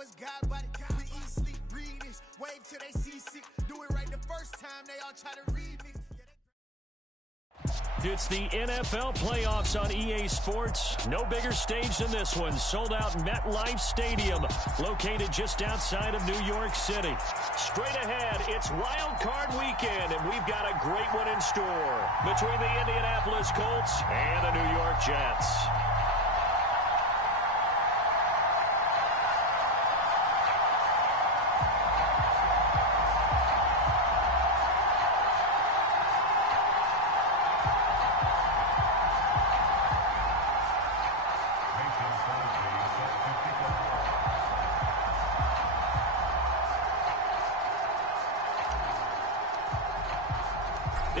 it's God body. We eat, sleep, breathe this. Wave till they see sick. Do it right the first time, they all try to read me. It's the NFL playoffs on EA Sports. No bigger stage than this one. Sold out MetLife Stadium, located just outside of New York City. Straight ahead, it's Wild Card Weekend, and we've got a great one in store between the Indianapolis Colts and the New York Jets.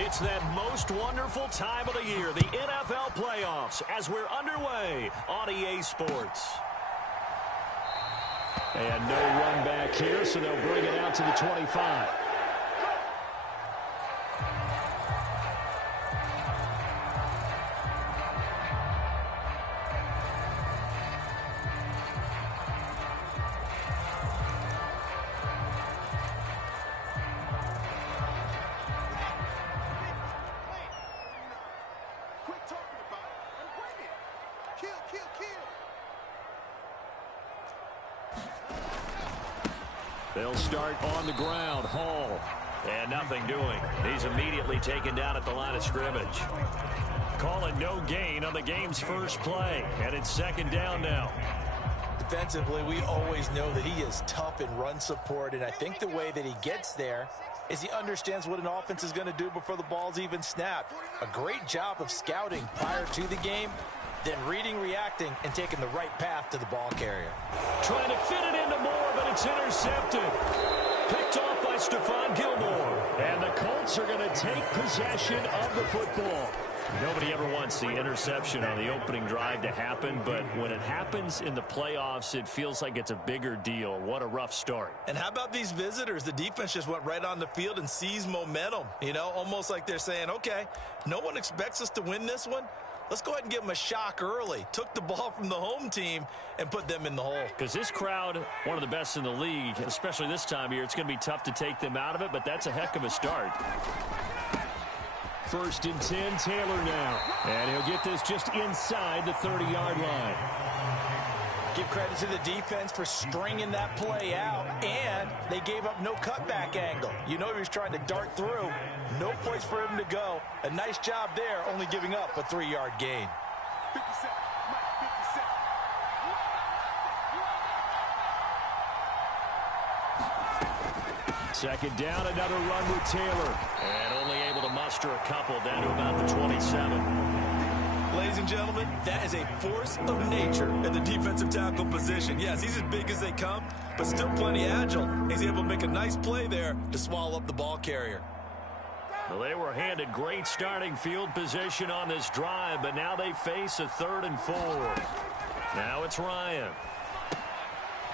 It's that most wonderful time of the year, the NFL playoffs, as we're underway on EA Sports. And no run back here, so they'll bring it out to the 25. They'll start on the ground. Hall. And nothing doing. He's immediately taken down at the line of scrimmage. Calling no gain on the game's first play. And it's second down now. Defensively, we always know that he is tough in run support. And I think the way that he gets there is he understands what an offense is going to do before the ball's even snapped. A great job of scouting prior to the game, then reading, reacting, and taking the right path to the ball carrier. Trying to fit it into Moore, but it's intercepted. Picked off by Stephon Gilmore. And the Colts are going to take possession of the football. Nobody ever wants the interception on the opening drive to happen, but when it happens in the playoffs, it feels like it's a bigger deal. What a rough start. And how about these visitors? The defense just went right on the field and seized momentum. You know, almost like they're saying, okay, no one expects us to win this one. Let's go ahead and give them a shock early. Took the ball from the home team and put them in the hole. Because this crowd, one of the best in the league, especially this time of year, it's going to be tough to take them out of it, but that's a heck of a start. First and 10, Taylor now. And he'll get this just inside the 30-yard line. Give credit to the defense for stringing that play out, and they gave up no cutback angle. You know he was trying to dart through. No place for him to go. A nice job there, only giving up a 3-yard gain. 57, Mike, 57. Second down, another run with Taylor. And only able to muster a couple down to about the 27. Ladies and gentlemen, that is a force of nature in the defensive tackle position. Yes, he's as big as they come, but still plenty agile. He's able to make a nice play there to swallow up the ball carrier. Well, they were handed great starting field position on this drive, but now they face a 3rd and 4. Now it's Ryan.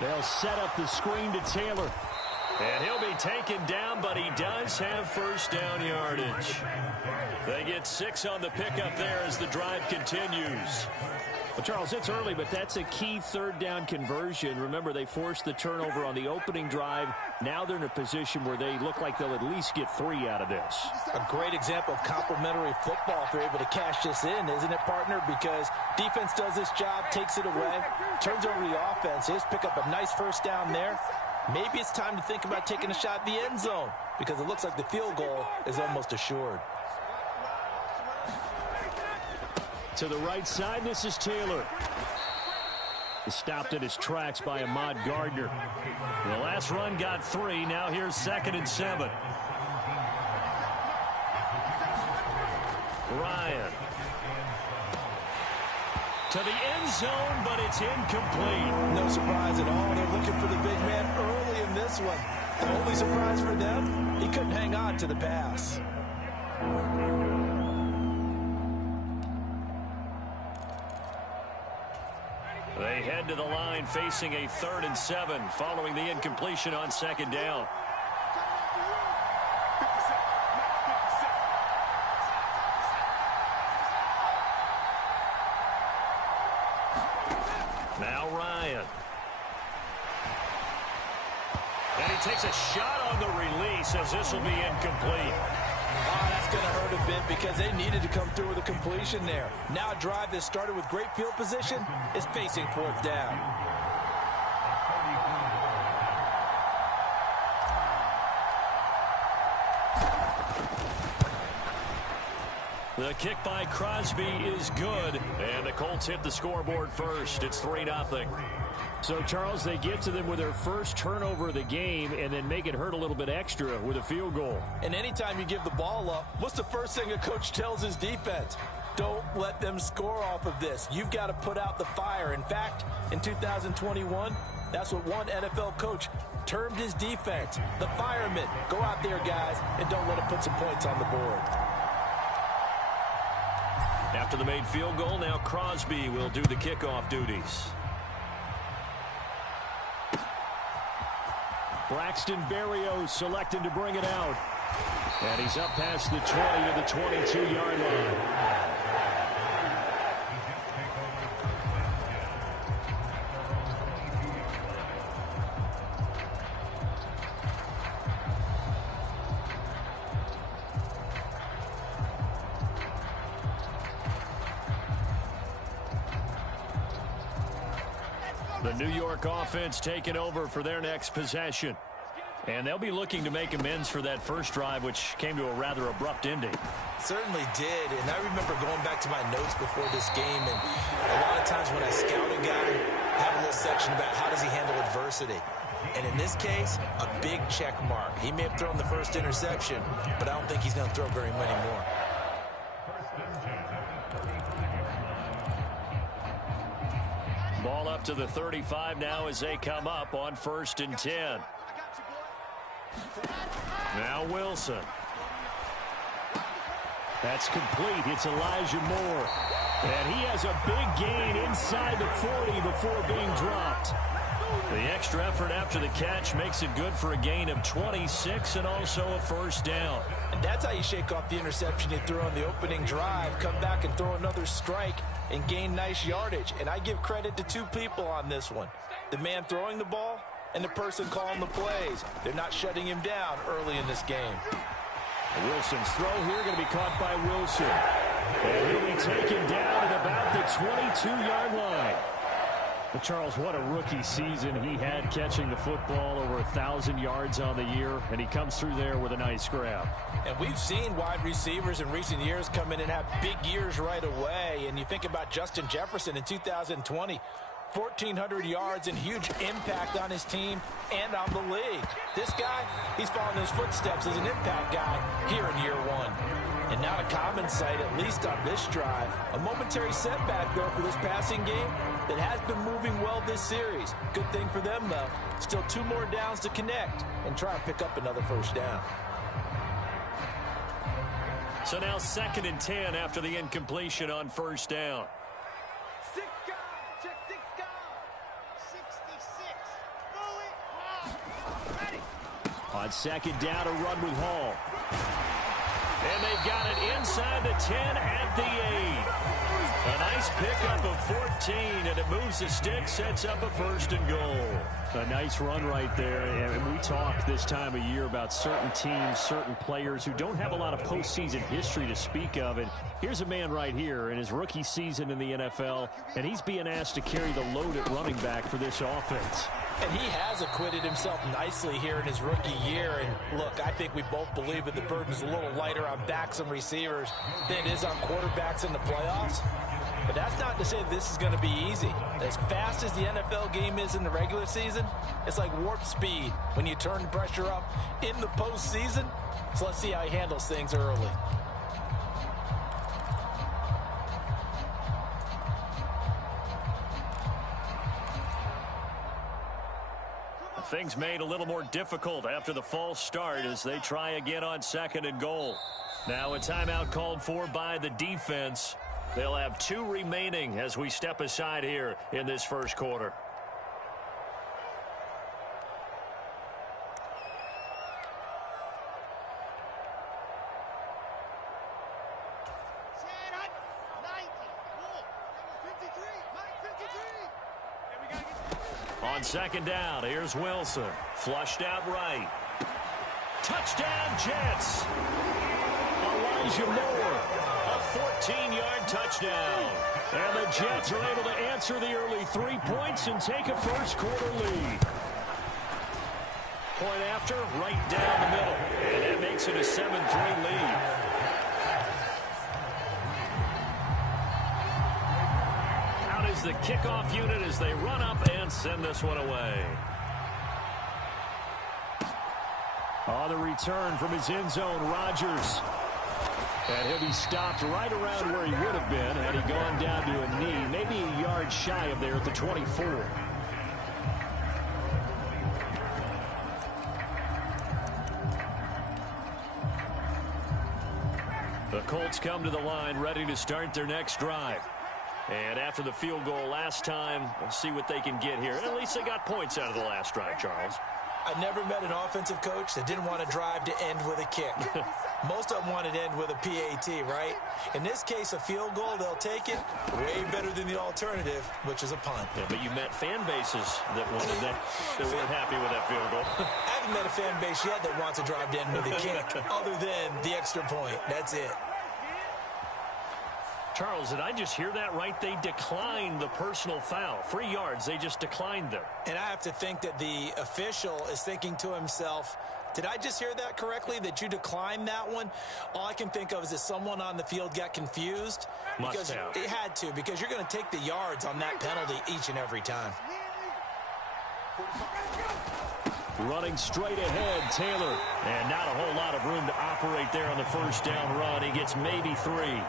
They'll set up the screen to Taylor. And he'll be taken down, but he does have first down yardage. They get 6 on the pickup there as the drive continues. Well, Charles, it's early, but that's a key 3rd down conversion. Remember, they forced the turnover on the opening drive. Now they're in a position where they look like they'll at least get 3 out of this. A great example of complementary football if they're able to cash this in, isn't it, partner? Because defense does this job, takes it away, turns over the offense. Just pick up a nice first down there. Maybe it's time to think about taking a shot at the end zone because it looks like the field goal is almost assured. To the right side, this is Taylor. He's stopped in his tracks by Ahmad Gardner. The last run got 3. Now here's 2nd and 7. Ryan. To the end zone, but it's incomplete. No surprise at all. They're looking for the big man early in this one. The only surprise for them, he couldn't hang on to the pass. They head to the line facing a 3rd and 7 following the incompletion on 2nd down. Now Ryan. And he takes a shot on the release as this will be incomplete. Oh, that's going to hurt a bit because they needed to come through with a completion there. Now a drive that started with great field position is facing fourth down. The kick by Crosby is good, and the Colts hit the scoreboard first. It's 3-0. So, Charles, they get to them with their first turnover of the game and then make it hurt a little bit extra with a field goal. And anytime you give the ball up, what's the first thing a coach tells his defense? Don't let them score off of this. You've got to put out the fire. In fact, in 2021, that's what one NFL coach termed his defense, the firemen. Go out there, guys, and don't let it put some points on the board. After the made field goal, now Crosby will do the kickoff duties. Braxton Berrios selected to bring it out. And he's up past the 20 to the 22-yard line. The New York offense taking over for their next possession. And they'll be looking to make amends for that first drive, which came to a rather abrupt ending. Certainly did, and I remember going back to my notes before this game, and a lot of times when I scout a guy, I have a little section about how does he handle adversity. And in this case, a big check mark. He may have thrown the first interception, but I don't think he's going to throw very many more. Ball up to the 35 now as they come up on 1st and 10. Now Wilson. That's complete. It's Elijah Moore. And he has a big gain inside the 40 before being dropped. The extra effort after the catch makes it good for a gain of 26 and also a first down. And that's how you shake off the interception you threw on the opening drive, come back and throw another strike and gain nice yardage. And I give credit to two people on this one. The man throwing the ball and the person calling the plays. They're not shutting him down early in this game. Wilson's throw here going to be caught by Wilson. And he'll be taken down at about the 22-yard line. But Charles, what a rookie season he had catching the football, over 1,000 yards on the year, and he comes through there with a nice grab. And we've seen wide receivers in recent years come in and have big years right away. And you think about Justin Jefferson in 2020, 1,400 yards and huge impact on his team and on the league. This guy, he's following his footsteps as an impact guy here in year one. And not a common sight, at least on this drive. A momentary setback, though, for this passing game that has been moving well this series. Good thing for them, though. Still 2 more downs to connect and try and pick up another first down. So now 2nd and 10 after the incompletion on first down. 6 guard, check 6 guard. 66. Ready. On 2nd down, a run with Hall. And they've got it inside the 10 at the 8. A nice pickup of 14, and it moves the stick, sets up a 1st and goal. A nice run right there, and we talk this time of year about certain teams, certain players who don't have a lot of postseason history to speak of, and here's a man right here in his rookie season in the NFL, and he's being asked to carry the load at running back for this offense. And he has acquitted himself nicely here in his rookie year. And look, I think we both believe that the burden's a little lighter on backs and receivers than it is on quarterbacks in the playoffs. But that's not to say this is going to be easy. As fast as the NFL game is in the regular season, it's like warp speed when you turn the pressure up in the postseason. So let's see how he handles things early. Things made a little more difficult after the false start as they try again on 2nd and goal. Now a timeout called for by the defense. They'll have 2 remaining as we step aside here in this first quarter. On second down, here's Wilson. Flushed out right. Touchdown, Jets. Elijah Moore, a 14-yard touchdown. And the Jets are able to answer the early 3 points and take a first-quarter lead. Point after, right down the middle. And that makes it a 7-3 lead. Out is the kickoff unit as they run up and send this one away. On the return from his end zone, Rodgers. And he'll be stopped right around where he would have been had he gone down to a knee, maybe a yard shy of there at the 24. The Colts come to the line ready to start their next drive. And after the field goal last time, we'll see what they can get here. And at least they got points out of the last drive, Charles. I never met an offensive coach that didn't want to drive to end with a kick. Most of them wanted to end with a PAT, right? In this case, a field goal, they'll take it. Way better than the alternative, which is a punt. Yeah, but you met fan bases that wanted that weren't happy with that field goal. I haven't met a fan base yet that wants to drive to end with a kick, other than the extra point. That's it. Charles, did I just hear that right? They declined the personal foul. 3 yards, they just declined them. And I have to think that the official is thinking to himself, did I just hear that correctly, that you declined that one? All I can think of is that someone on the field got confused. Must have. It had to, because you're going to take the yards on that penalty each and every time. Running straight ahead, Taylor. And not a whole lot of room to operate there on the first down run. He gets maybe 3.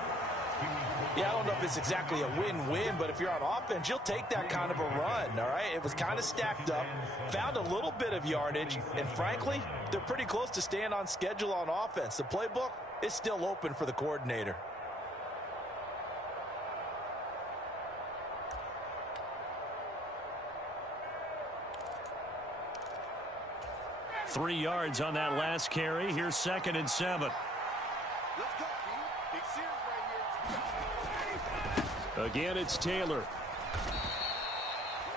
Yeah, I don't know if it's exactly a win-win, but if you're on offense, you'll take that kind of a run, all right? It was kind of stacked up, found a little bit of yardage, and frankly, they're pretty close to staying on schedule on offense. The playbook is still open for the coordinator. Three yards on that last carry. Here's 2nd and 7. Again, it's Taylor.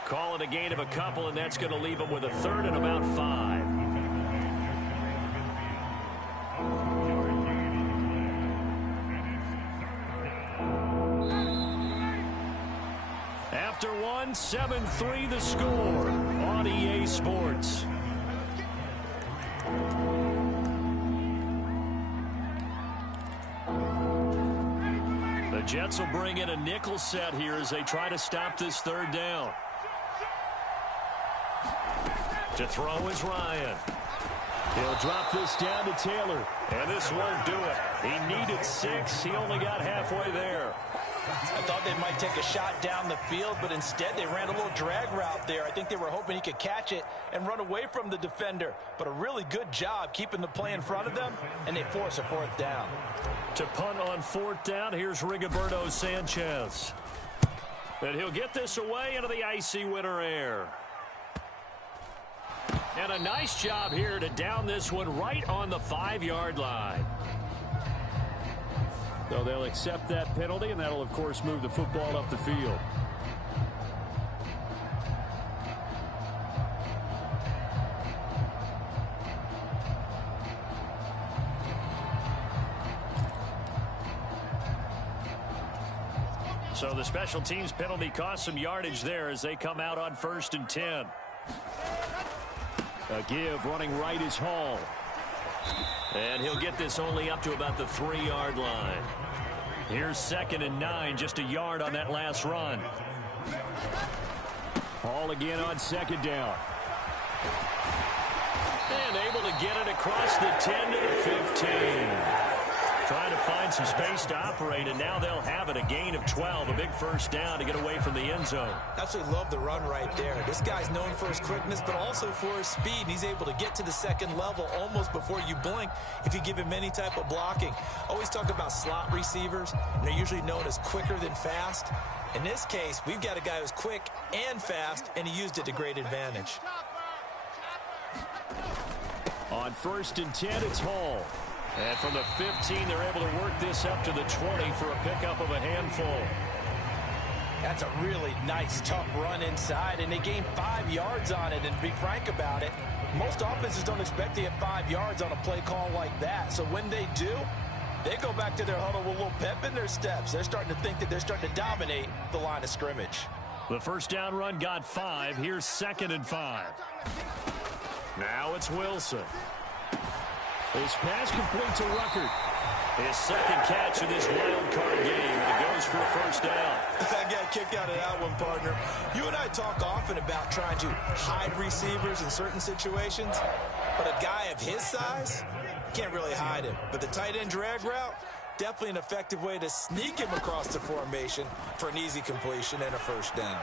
Call it a gain of a couple, and that's going to leave him with a 3rd and about 5. After one, 7-3 the score on EA Sports. The Jets will bring in a nickel set here as they try to stop this 3rd down. To throw is Ryan. He'll drop this down to Taylor. And this won't do it. He needed 6. He only got halfway there. I thought they might take a shot down the field, but instead they ran a little drag route there. I think they were hoping he could catch it and run away from the defender. But a really good job keeping the play in front of them, and they force a 4th down. To punt on 4th down, here's Rigoberto Sanchez. And he'll get this away into the icy winter air. And a nice job here to down this one right on the 5-yard line. So they'll accept that penalty, and that'll, of course, move the football up the field. So the special teams penalty cost some yardage there as they come out on 1st and 10. A give running right is Hall. And he'll get this only up to about the 3-yard line. Here's 2nd and 9, just a yard on that last run. Hall again on 2nd down. And able to get it across the 10 to the 15. Trying to find some space to operate, and now they'll have it. A gain of 12, a big 1st down to get away from the end zone. Absolutely love the run right there. This guy's known for his quickness, but also for his speed. And he's able to get to the 2nd level almost before you blink if you give him any type of blocking. Always talk about slot receivers, and they're usually known as quicker than fast. In this case, we've got a guy who's quick and fast, and he used it to great advantage. On 1st and 10, it's Hall. And from the 15, they're able to work this up to the 20 for a pickup of a handful. That's a really nice, tough run inside, and they gained 5 yards on it. And to be frank about it, most offenses don't expect to get 5 yards on a play call like that. So when they do, they go back to their huddle with a little pep in their steps. They're starting to think that they're starting to dominate the line of scrimmage. The first down run got 5. Here's 2nd and 5. Now it's Wilson. His pass complete to Ruckert. His second catch in this wild card game, and it goes for a first down. I got kicked out of that one, partner. You and I talk often about trying to hide receivers in certain situations, but a guy of his size, can't really hide him. But the tight end drag route, definitely an effective way to sneak him across the formation for an easy completion and a first down.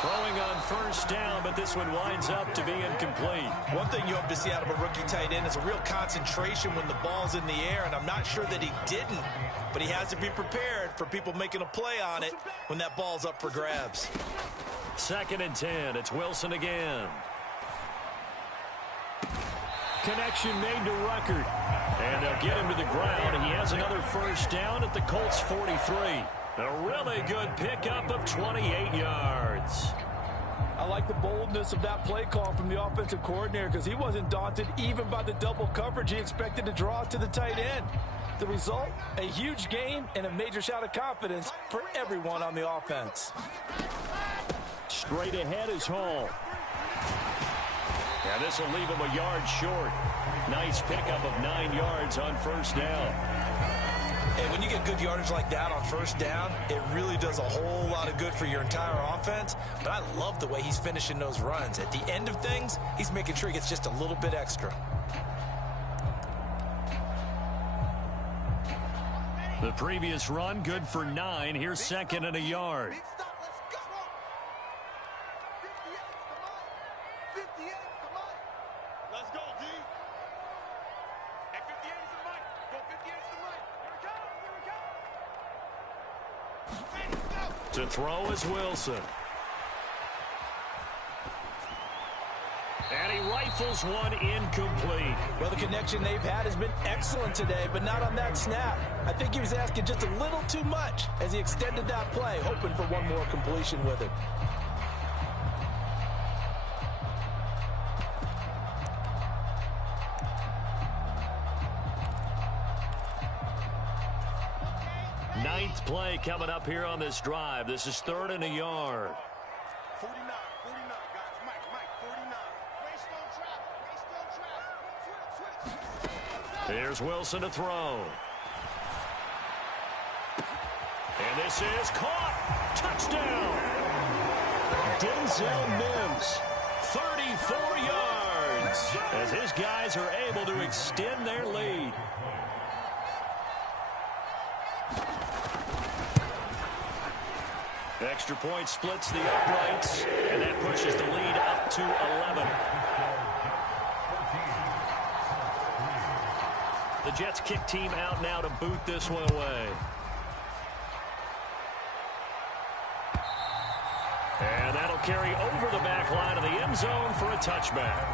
Throwing on first down, but this one winds up to be incomplete. One thing you hope to see out of a rookie tight end is a real concentration when the ball's in the air, and I'm not sure that he didn't, but he has to be prepared for people making a play on it when that ball's up for grabs. 2nd and 10. It's Wilson again. Connection made to Ruckert. And they'll get him to the ground, and he has another first down at the Colts 43. A really good pickup of 28 yards. I like the boldness of that play call from the offensive coordinator because he wasn't daunted even by the double coverage he expected to draw to the tight end. The result, a huge gain and a major shout of confidence for everyone on the offense. Straight ahead is Hall. And this will leave him a yard short. Nice pickup of 9 yards on first down. And when you get good yardage like that on first down, it really does a whole lot of good for your entire offense. But I love the way he's finishing those runs. At the end of things, he's making sure he gets just a little bit extra. The previous run, good for 9. Here's 2nd and a yard. To throw is Wilson. And he rifles one incomplete. Well, the connection they've had has been excellent today, but not on that snap. I think he was asking just a little too much as he extended that play, hoping for one more completion with it. Ninth play coming up here on this drive. This is 3rd and a yard. 49, guys. Mike, 49. Switch. Here's Wilson to throw. And this is caught. Touchdown. Denzel Mims. 34 yards as his guys are able to extend their lead. Extra point splits the uprights, and that pushes the lead up to 11. The Jets kick team out now to boot this one away. And that'll carry over the back line of the end zone for a touchback.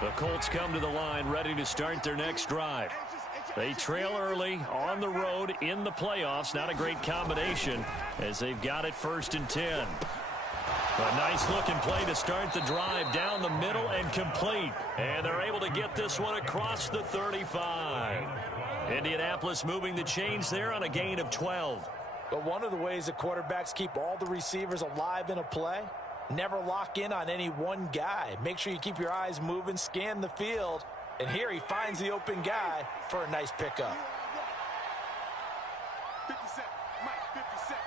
The Colts come to the line ready to start their next drive. They trail early on the road in the playoffs. Not a great combination as they've got it 1st and 10. A nice looking play to start the drive down the middle and complete. And they're able to get this one across the 35. Indianapolis moving the chains there on a gain of 12. But one of the ways that quarterbacks keep all the receivers alive in a play, never lock in on any one guy. Make sure you keep your eyes moving, scan the field, and here he finds the open guy for a nice pickup. 50 seconds. Mike, 50 seconds.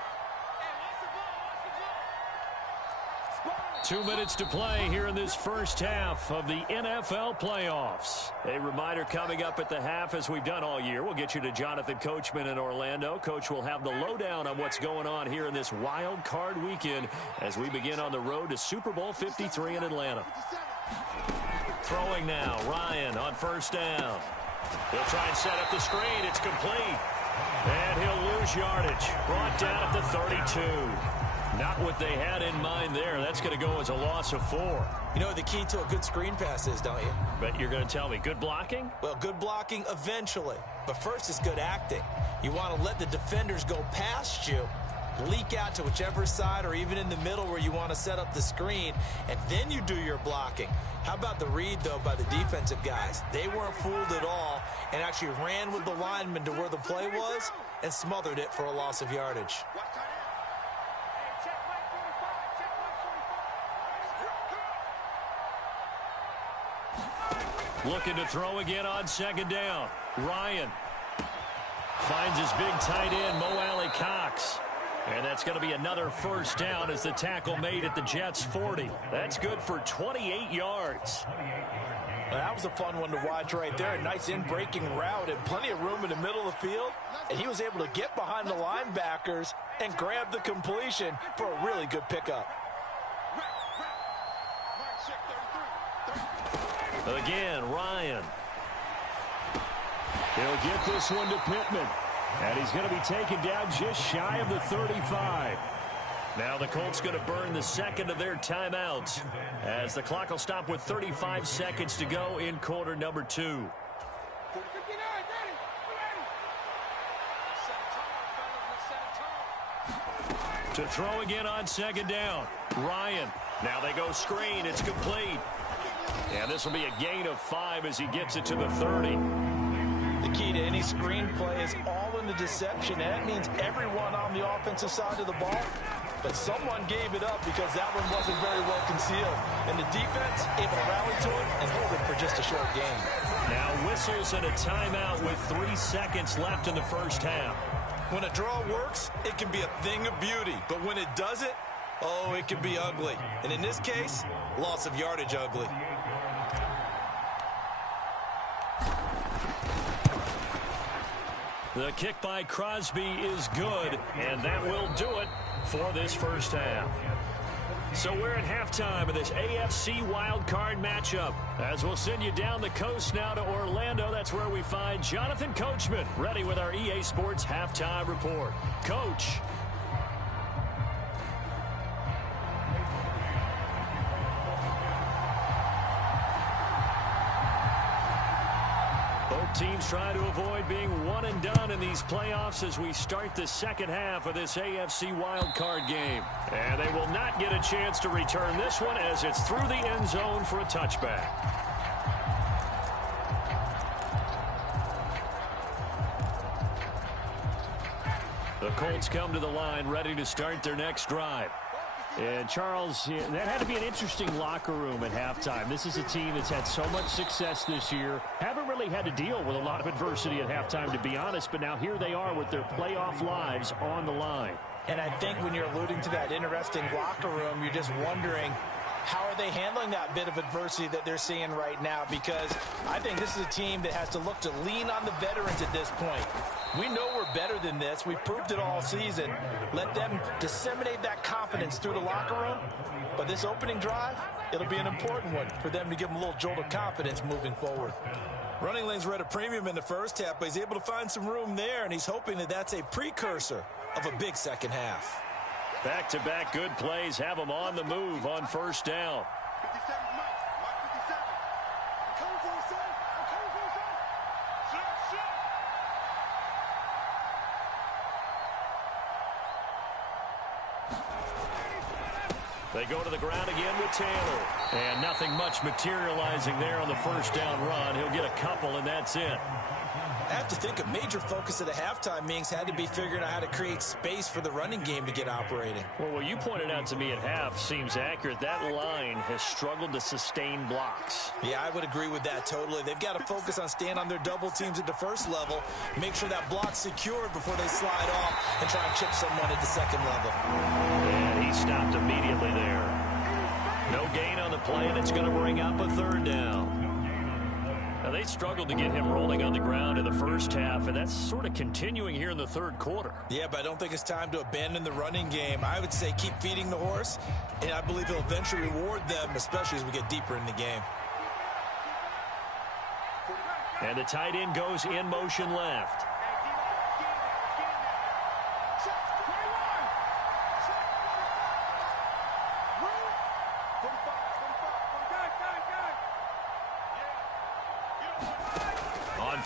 2 minutes to play here in this first half of the NFL playoffs. A reminder coming up at the half, as we've done all year. We'll get you to Jonathan Coachman in Orlando. Coach will have the lowdown on what's going on here in this wild card weekend as we begin on the road to Super Bowl 53 in Atlanta. Throwing now, Ryan on first down. He'll try and set up the screen. It's complete. And he'll lose yardage. Brought down at the 32. Not what they had in mind there. That's going to go as a loss of 4. You know what the key to a good screen pass is, don't you? But you're going to tell me, good blocking? Well, good blocking eventually. But first is good acting. You want to let the defenders go past you, leak out to whichever side or even in the middle where you want to set up the screen, and then you do your blocking. How about the read, though, by the defensive guys? They weren't fooled at all and actually ran with the lineman to where the play was and smothered it for a loss of yardage. Looking to throw again on second down. Ryan finds his big tight end, Mo Alley-Cox. And that's going to be another first down as the tackle made at the Jets' 40. That's good for 28 yards. Well, that was a fun one to watch right there. A nice in-breaking route and plenty of room in the middle of the field. And he was able to get behind the linebackers and grab the completion for a really good pickup. Again, Ryan. He'll get this one to Pittman. And he's going to be taken down just shy of the 35. Now the Colts going to burn the second of their timeouts as the clock will stop with 35 seconds to go in quarter number 2. To throw again on second down. Ryan. Now they go screen. It's complete. And this will be a gain of 5 as he gets it to the 30. The key to any screen play is all in the deception, and that means everyone on the offensive side of the ball. But someone gave it up because that one wasn't very well concealed. And the defense able to rally to it and hold it for just a short game. Now whistles and a timeout with 3 seconds left in the first half. When a draw works, it can be a thing of beauty. But when it doesn't, oh, it can be ugly. And in this case, loss of yardage ugly. The kick by Crosby is good, and that will do it for this first half. So we're at halftime of this AFC wildcard matchup. As we'll send you down the coast now to Orlando, that's where we find Jonathan Coachman ready with our EA Sports halftime report. Coach. Both teams try to avoid being one and done in these playoffs as we start the second half of this AFC wildcard game. And they will not get a chance to return this one as it's through the end zone for a touchback. The Colts come to the line ready to start their next drive. And, Charles, that had to be an interesting locker room at halftime. This is a team that's had so much success this year. Haven't really had to deal with a lot of adversity at halftime, to be honest. But now here they are with their playoff lives on the line. And I think when you're alluding to that interesting locker room, you're just wondering, how are they handling that bit of adversity that they're seeing right now? Because I think this is a team that has to look to lean on the veterans at this point. We know we're better than this. We've proved it all season. Let them disseminate that confidence through the locker room. But this opening drive, it'll be an important one for them to give them a little jolt of confidence moving forward. Running lanes were at a premium in the first half, but he's able to find some room there, and he's hoping that that's a precursor of a big second half. Back-to-back good plays have them on the move on first down. They go to the ground again with Taylor. And nothing much materializing there on the first down run. He'll get a couple, and that's it. I have to think a major focus of the halftime meetings had to be figuring out how to create space for the running game to get operating. Well, what you pointed out to me at half seems accurate. That line has struggled to sustain blocks. Yeah, I would agree with that totally. They've got to focus on staying on their double teams at the first level, make sure that block's secured before they slide off and try and chip someone at the second level. And he stopped immediately there. No gain on the play, and it's going to bring up a third down. Now, they struggled to get him rolling on the ground in the first half, and that's sort of continuing here in the third quarter. Yeah, but I don't think it's time to abandon the running game. I would say keep feeding the horse, and I believe he'll eventually reward them, especially as we get deeper in the game. And the tight end goes in motion left.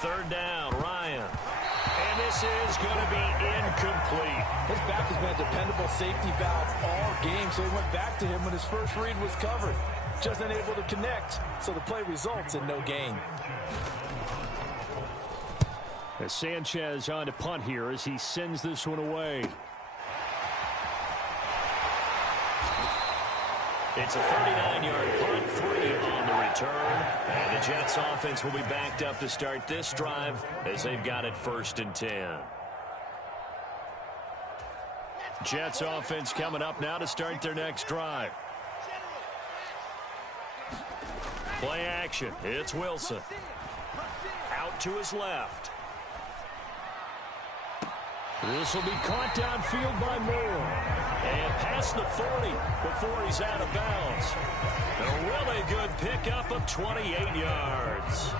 third down, Ryan. And this is going to be incomplete. His back has been a dependable safety valve all game, so he went back to him when his first read was covered. Just unable to connect, so the play results in no gain. As Sanchez on to punt here as he sends this one away. It's a 39-yard punt, 3 on the return. And the Jets offense will be backed up to start this drive as they've got it 1st and 10. Jets offense coming up now to start their next drive. Play action. It's Wilson. Out to his left. This will be caught downfield by Moore. And past the 40 before he's out of bounds. A really good pickup of 28 yards.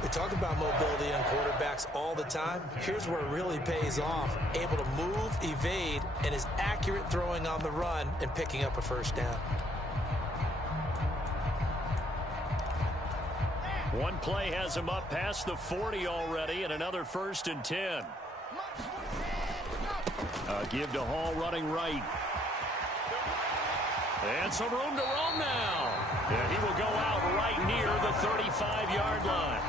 We talk about mobility on quarterbacks all the time. Here's where it really pays off. Able to move, evade, and is accurate throwing on the run and picking up a first down. One play has him up past the 40 already, and another 1st and 10. Give to Hall running right. And some room to roam now. And he will go out right near the 35-yard line.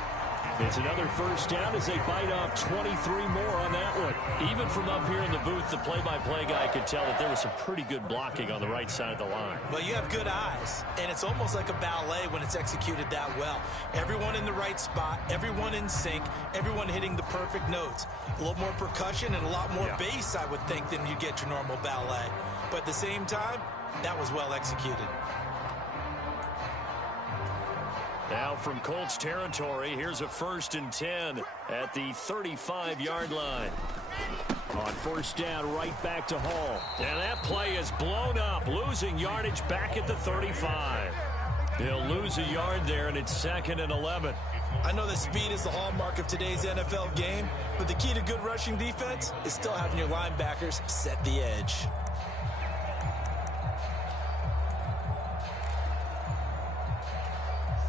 It's another first down as they bite off 23 more on that one. Even from up here in the booth, the play-by-play guy could tell that there was some pretty good blocking on the right side of the line. Well, you have good eyes, and it's almost like a ballet when it's executed that well. Everyone in the right spot, everyone in sync, everyone hitting the perfect notes. A little more percussion and a lot more bass, I would think, than you get your normal ballet. But at the same time, that was well executed. Now from Colts territory, here's a 1st and 10 at the 35-yard line. On first down, right back to Hall. And that play is blown up, losing yardage back at the 35. He'll lose a yard there, and it's 2nd and 11. I know that speed is the hallmark of today's NFL game, but the key to good rushing defense is still having your linebackers set the edge.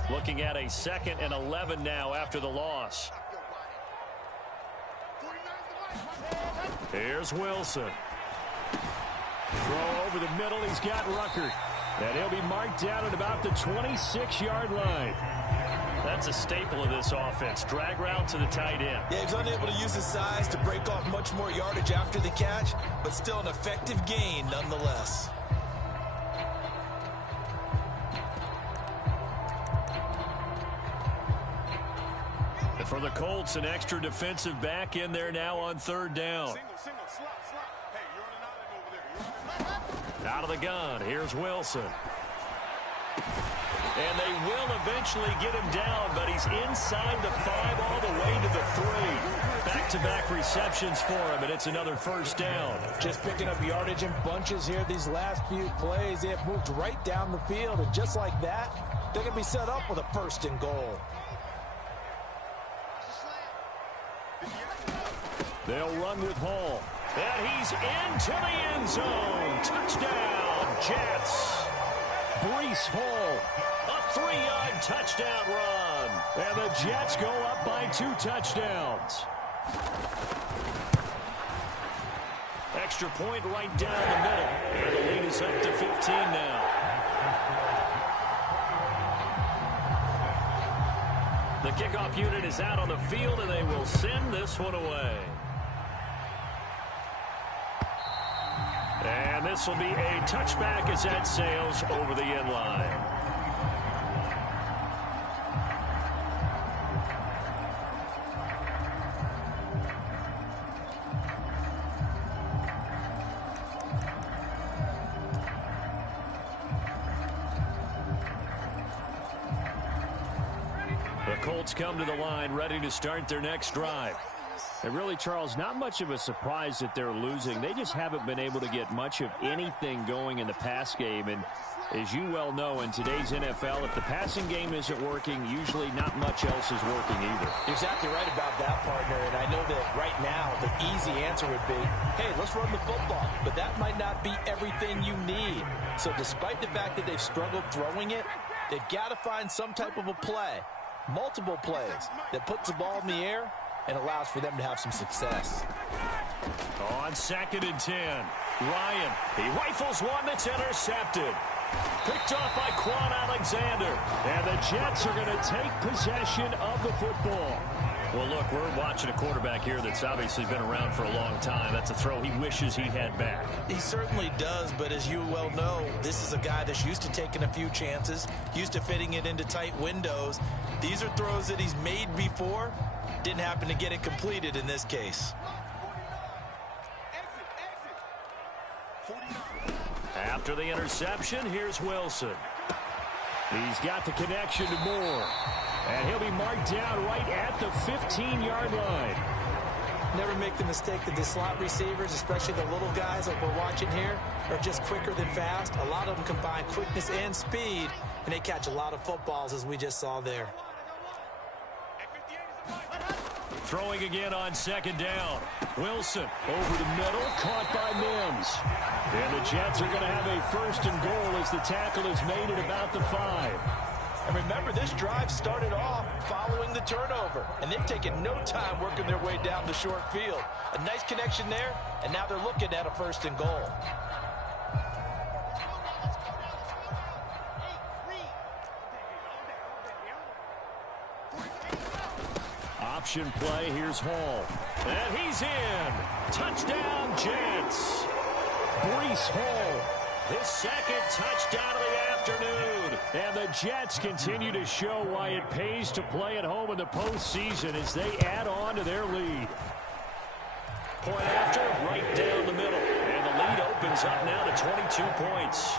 Looking at a 2nd and 11 now after the loss. Here's Wilson. Throw over the middle. He's got Ruckert. And he'll be marked down at about the 26-yard line. That's a staple of this offense. Drag route to the tight end. Yeah, he's unable to use his size to break off much more yardage after the catch, but still an effective gain nonetheless. For the Colts, an extra defensive back in there now on 3rd down. Out of the gun, here's Wilson. And they will eventually get him down, but he's inside the 5 all the way to the 3. Back-to-back receptions for him, and it's another 1st down. Just picking up yardage in bunches here these last few plays. They have moved right down the field, and just like that, they're going to be set up with a 1st and goal. They'll run with Hall. And he's into the end zone. Touchdown, Jets. Breece Hall. A 3-yard touchdown run. And the Jets go up by 2 touchdowns. Extra point right down the middle. And the lead is up to 15 now. The kickoff unit is out on the field, and they will send this one away. And this will be a touchback as that sails over the end line. The Colts come to the line ready to start their next drive. And really, Charles, not much of a surprise that they're losing. They just haven't been able to get much of anything going in the pass game. And as you well know, in today's NFL, if the passing game isn't working, usually not much else is working either. You're exactly right about that, partner. And I know that right now the easy answer would be, hey, let's run the football. But that might not be everything you need. So despite the fact that they've struggled throwing it, they've got to find some type of a play. multiple plays that puts the ball in the air and allows for them to have some success. On 2nd and 10, Ryan, he rifles one that's intercepted. Picked off by Quan Alexander. And the Jets are going to take possession of the football. Well, look, we're watching a quarterback here that's obviously been around for a long time. That's a throw he wishes he had back. He certainly does, but as you well know, this is a guy that's used to taking a few chances, used to fitting it into tight windows. These are throws that he's made before. Didn't happen to get it completed in this case. After the interception, here's Wilson. He's got the connection to Moore. And he'll be marked down right at the 15-yard line. Never make the mistake that the slot receivers, especially the little guys like we're watching here, are just quicker than fast. A lot of them combine quickness and speed, and they catch a lot of footballs, as we just saw there. Throwing again on 2nd down. Wilson over the middle, caught by Mims. And the Jets are going to have a 1st and goal as the tackle is made at about the 5. And remember, this drive started off following the turnover, and they've taken no time working their way down the short field. A nice connection there, and now they're looking at a 1st and goal. Option play, here's Hall. And he's in. Touchdown, Jets. Breece Hall, his 2nd touchdown of the afternoon. And the Jets continue to show why it pays to play at home in the postseason as they add on to their lead. Point after, right down the middle. And the lead opens up now to 22 points.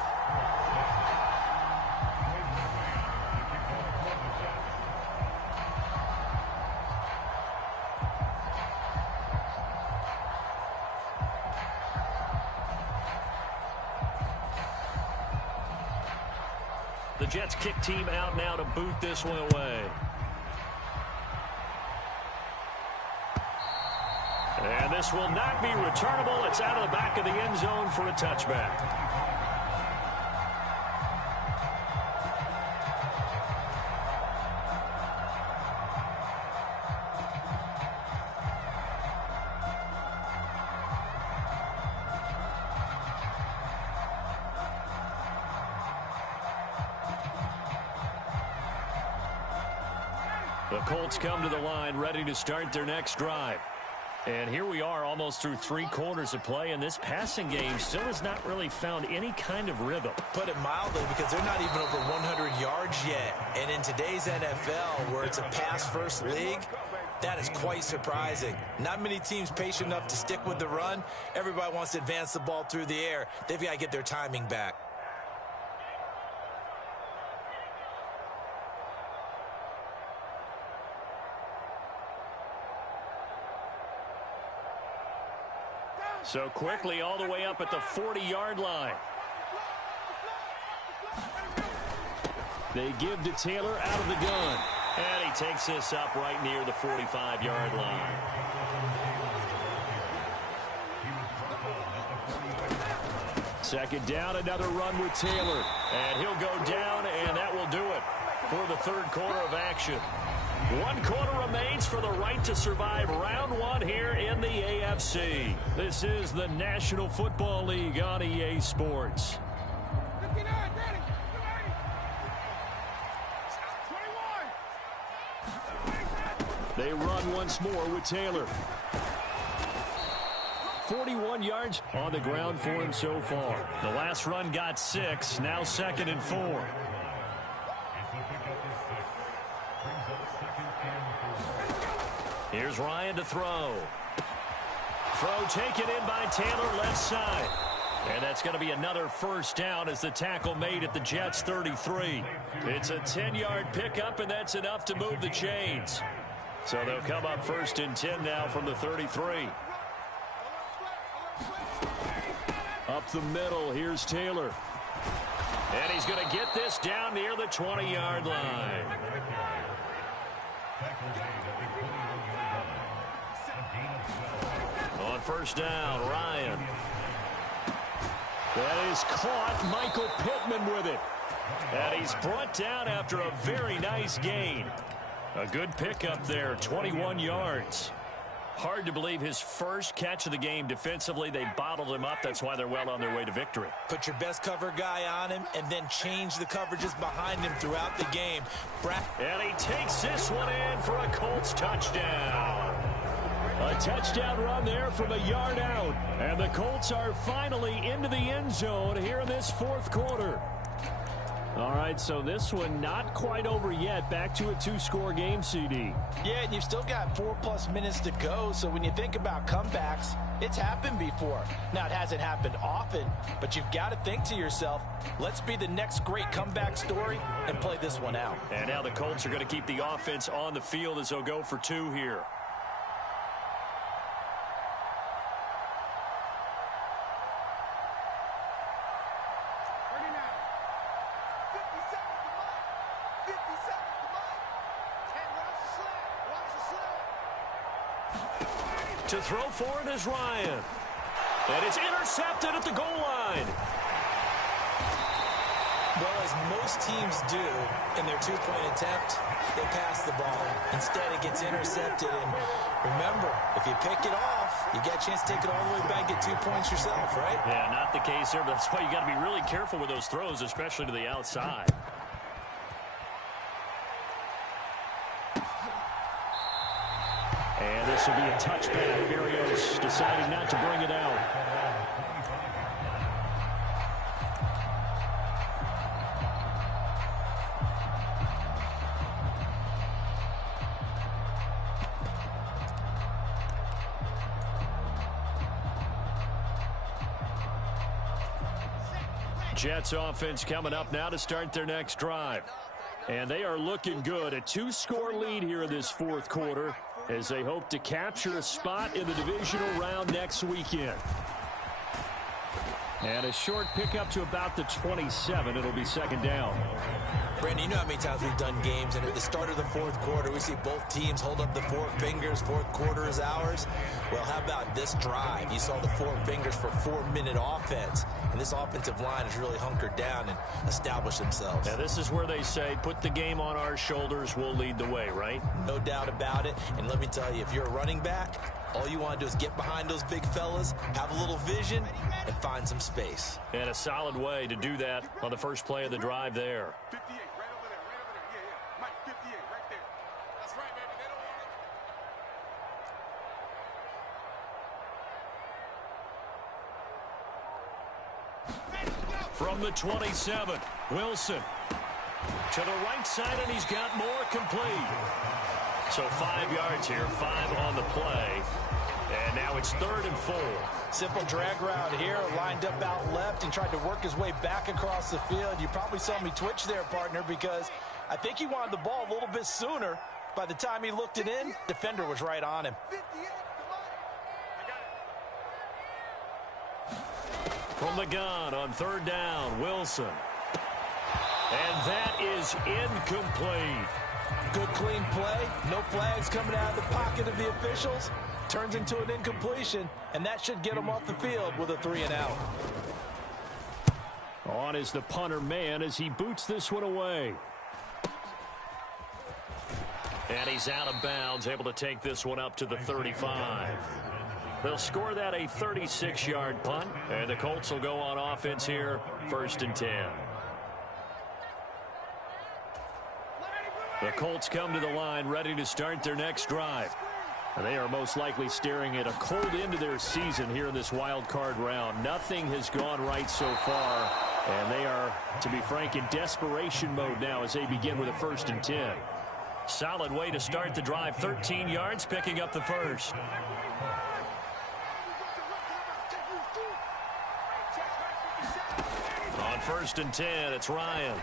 The Jets kick team out now to boot this one away. And this will not be returnable. It's out of the back of the end zone for a touchback. The Colts come to the line ready to start their next drive. And here we are almost through 3 quarters of play, and this passing game still has not really found any kind of rhythm. Put it mildly, because they're not even over 100 yards yet. And in today's NFL, where it's a pass-first league, that is quite surprising. Not many teams patient enough to stick with the run. Everybody wants to advance the ball through the air. They've got to get their timing back. So quickly all the way up at the 40-yard line. They give to Taylor out of the gun. And he takes this up right near the 45-yard line. Second down, another run with Taylor. And he'll go down, and that will do it for the 3rd quarter of action. 1 quarter remains for the right to survive round 1 here in the AFC. This is the National Football League on EA Sports. They run once more with Taylor. 41 yards on the ground for him so far. The last run got 6, now 2nd and 4. Here's Ryan to throw. Throw taken in by Taylor, left side. And that's going to be another 1st down as the tackle made at the Jets' 33. It's a 10-yard pickup, and that's enough to move the chains. So they'll come up 1st and 10 now from the 33. Up the middle, here's Taylor. And he's going to get this down near the 20-yard line. On 1st down, Ryan. That is caught. Michael Pittman with it. And he's brought down after a very nice gain. A good pickup there, 21 yards. Hard to believe his first catch of the game defensively. They bottled him up. That's why they're well on their way to victory. Put your best cover guy on him and then change the coverages behind him throughout the game. And he takes this one in for a Colts touchdown. A touchdown run there from a yard out. And the Colts are finally into the end zone here in this fourth quarter. All right, so this one not quite over yet. Back to a two-score game, CD. Yeah, and you've still got 4+ minutes to go. So when you think about comebacks, it's happened before. Now, it hasn't happened often, but you've got to think to yourself, let's be the next great comeback story and play this one out. And now the Colts are going to keep the offense on the field as they'll go for two here. To throw for it is Ryan. And it's intercepted at the goal line. Well, as most teams do in their two-point attempt, they pass the ball. Instead, it gets intercepted. And remember, if you pick it off, you get a chance to take it all the way back, get 2 points yourself, right? Yeah, not the case there, but that's why you got to be really careful with those throws, especially to the outside. And this will be a touchback. Berrios deciding not to bring it out. Jets offense coming up now to start their next drive. And they are looking good. A two-score lead here in this fourth quarter as they hope to capture a spot in the divisional round next weekend. And a short pickup to about the 27. It'll be second down. Brandon, you know how many times we've done games, and at the start of the fourth quarter, we see both teams hold up the four fingers. Fourth quarter is ours. Well, how about this drive? You saw the four fingers for 4-minute offense, and this offensive line has really hunkered down and established themselves. Now, this is where they say, put the game on our shoulders, we'll lead the way, right? No doubt about it, and let me tell you, if you're a running back, all you want to do is get behind those big fellas, have a little vision, and find some space. And a solid way to do that on the first play of the drive there. 58, right over there, yeah. Mike, 58, right there. That's right, baby, they don't want it. From the 27, Wilson to the right side, and he's got more complete. So 5 yards here, 5 on the play. And now it's 3rd and 4. Simple drag route here, lined up out left and tried to work his way back across the field. You probably saw me twitch there, partner, because I think he wanted the ball a little bit sooner. By the time he looked it in, defender was right on him. From the gun on 3rd down, Wilson. And that is incomplete. Good clean play. No flags coming out of the pocket of the officials. Turns into an incompletion, and that should get him off the field with a 3-and-out. On is the punter man as he boots this one away. And he's out of bounds, able to take this one up to the 35. They'll score that a 36-yard punt, and the Colts will go on offense here, 1st and 10. The Colts come to the line ready to start their next drive. And they are most likely staring at a cold end to their season here in this wild card round. Nothing has gone right so far, and they are, to be frank, in desperation mode now as they begin with a 1st and 10. Solid way to start the drive, 13 yards, picking up the first. On 1st and 10, it's Ryan.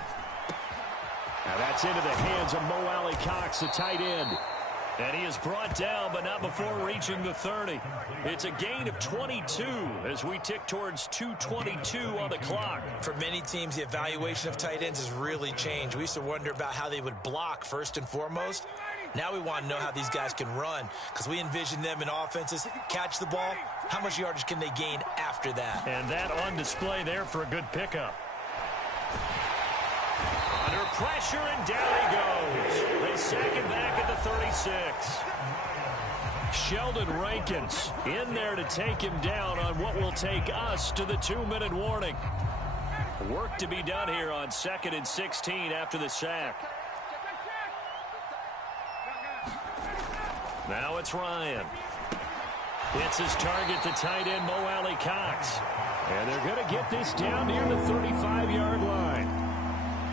Now that's into the hands of Mo Alley-Cox, the tight end. And he is brought down, but not before reaching the 30. It's a gain of 22 as we tick towards 2:22 on the clock. For many teams, the evaluation of tight ends has really changed. We used to wonder about how they would block first and foremost. Now we want to know how these guys can run, because we envision them in offenses, catch the ball, how much yardage can they gain after that? And that on display there for a good pickup. Under pressure, and down he goes. They sack him back at the 36. Sheldon Rankins in there to take him down on what will take us to the 2-minute warning. Work to be done here on 2nd and 16 after the sack. Now it's Ryan. It's his target, the tight end, Mo Alley-Cox. And they're going to get this down near the 35-yard line.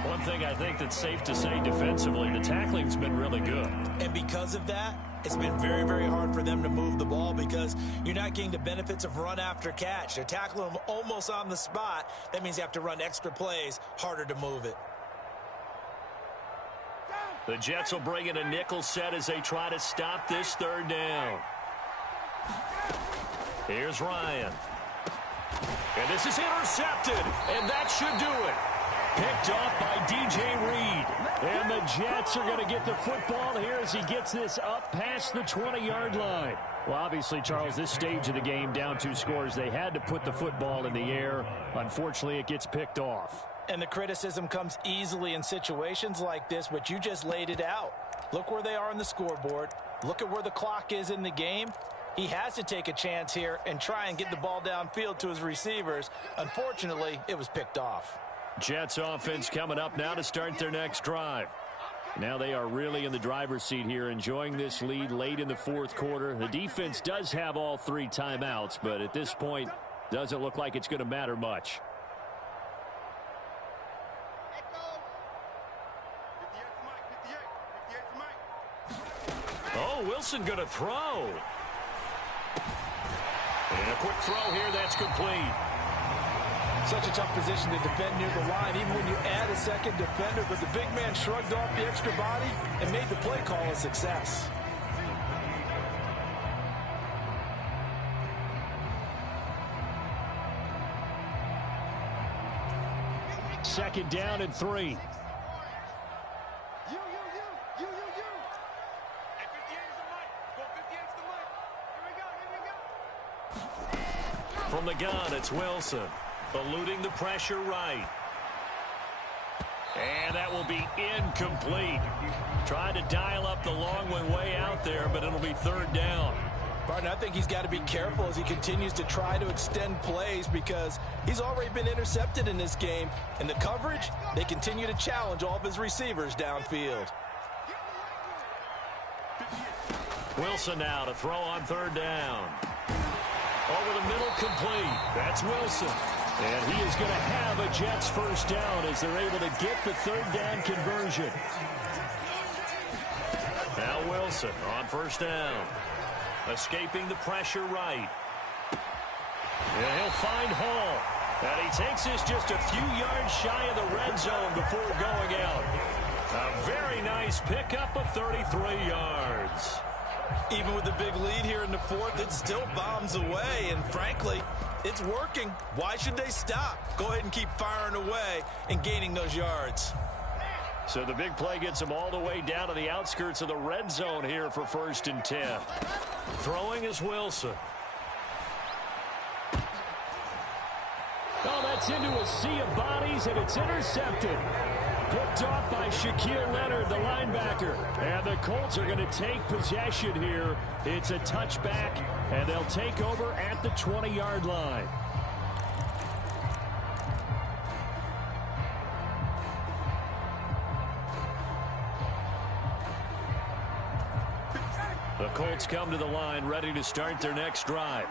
One thing I think that's safe to say defensively, the tackling's been really good. And because of that, it's been very, very hard for them to move the ball because you're not getting the benefits of run after catch. They're tackling them almost on the spot. That means you have to run extra plays, harder to move it. The Jets will bring in a nickel set as they try to stop this 3rd down. Here's Ryan. And this is intercepted, and that should do it. Picked off by DJ Reed. And the Jets are going to get the football here as he gets this up past the 20-yard line. Well, obviously, Charles, this stage of the game, down 2 scores, they had to put the football in the air. Unfortunately, it gets picked off. And the criticism comes easily in situations like this, but you just laid it out. Look where they are on the scoreboard. Look at where the clock is in the game. He has to take a chance here and try and get the ball downfield to his receivers. Unfortunately, it was picked off. Jets offense coming up now to start their next drive. Now they are really in the driver's seat here, enjoying this lead late in the 4th quarter. The defense does have all 3 timeouts, but at this point, doesn't look like it's going to matter much. Oh, Wilson going to throw. And a quick throw here, that's complete. Such a tough position to defend near the line, even when you add a second defender, but the big man shrugged off the extra body and made the play call a success. Second down and 3. From the gun, it's Wilson. Eluding the pressure right. And that will be incomplete. Trying to dial up the long way out there, but it'll be 3rd down. Partner, I think he's got to be careful as he continues to try to extend plays because he's already been intercepted in this game. And the coverage, they continue to challenge all of his receivers downfield. Wilson now to throw on 3rd down. Over the middle, complete. That's Wilson. And he is going to have a Jets 1st down as they're able to get the 3rd down conversion. Now Wilson on 1st down. Escaping the pressure right. And he'll find Hall. And he takes this just a few yards shy of the red zone before going out. A very nice pickup of 33 yards. Even with the big lead here in the 4th, it still bombs away. And frankly, it's working. Why should they stop? Go ahead and keep firing away and gaining those yards. So the big play gets them all the way down to the outskirts of the red zone here for 1st and 10. Throwing is Wilson. Oh, that's into a sea of bodies, and it's intercepted. Picked off by Shaquille Leonard, the linebacker. And the Colts are going to take possession here. It's a touchback, and they'll take over at the 20-yard line. The Colts come to the line ready to start their next drive.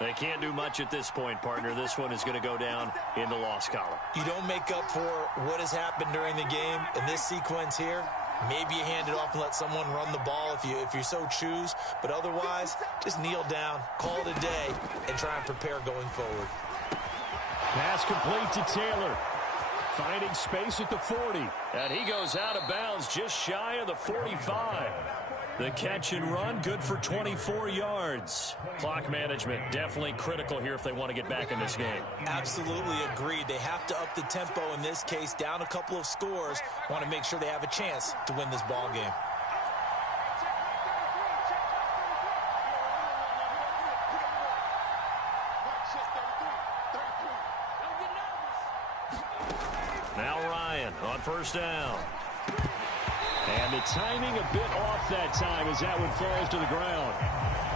They can't do much at this point, partner. This one is going to go down in the loss column. You don't make up for what has happened during the game in this sequence here. Maybe you hand it off and let someone run the ball if you so choose. But otherwise, just kneel down, call it a day, and try and prepare going forward. Pass complete to Taylor. Finding space at the 40. And he goes out of bounds just shy of the 45. The catch and run, good for 24 yards. Clock management definitely critical here if they want to get back in this game. Absolutely agreed. They have to up the tempo in this case, down a couple of scores. Want to make sure they have a chance to win this ball game. Now Now Ryan on first down. And the timing a bit off that time as that one falls to the ground.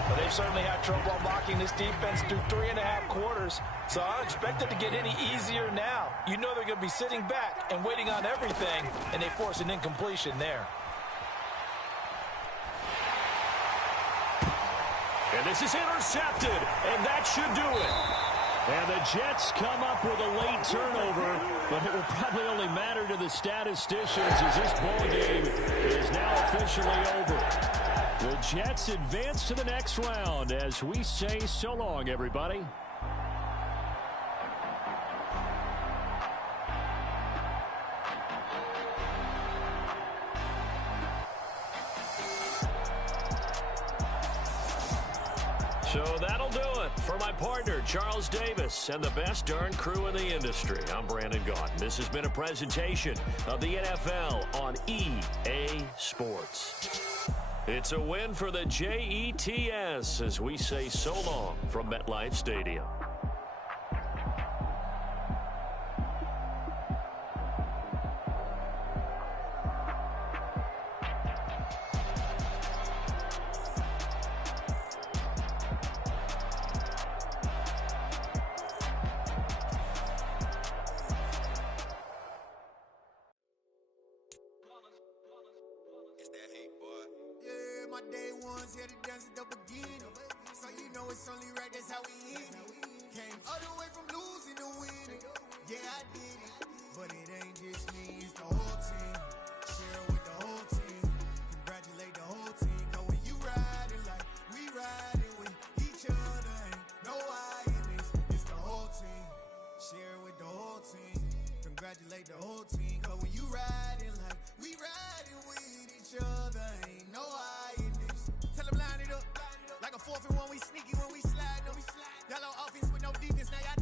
But they've certainly had trouble blocking this defense through 3.5 quarters, so I don't expect it to get any easier now. You know they're going to be sitting back and waiting on everything, and they force an incompletion there. And this is intercepted, and that should do it. And the Jets come up with a late turnover, but it will probably only matter to the statisticians as this ball game is now officially over. The Jets advance to the next round as we say so long, everybody. So that'll do it for my partner, Charles Davis, and the best darn crew in the industry. I'm Brandon Gaudin. This has been a presentation of the NFL on EA Sports. It's a win for the Jets as we say so long from MetLife Stadium. My day ones here to dance at the beginning. So you know it's only right, that's how we end it. Came all the way from losing to winning. Yeah, I did it. But it ain't just me, it's the whole team. Share it with the whole team. Congratulate the whole team. Cause when you riding like we riding with each other, ain't no I in this. It's the whole team. Share it with the whole team. Congratulate the whole team. Cause when you riding like we riding with each other, ain't no I. Tell them line it up, like a 4th and 1, we sneaky when we slide. Y'all on offense with no defense, now y'all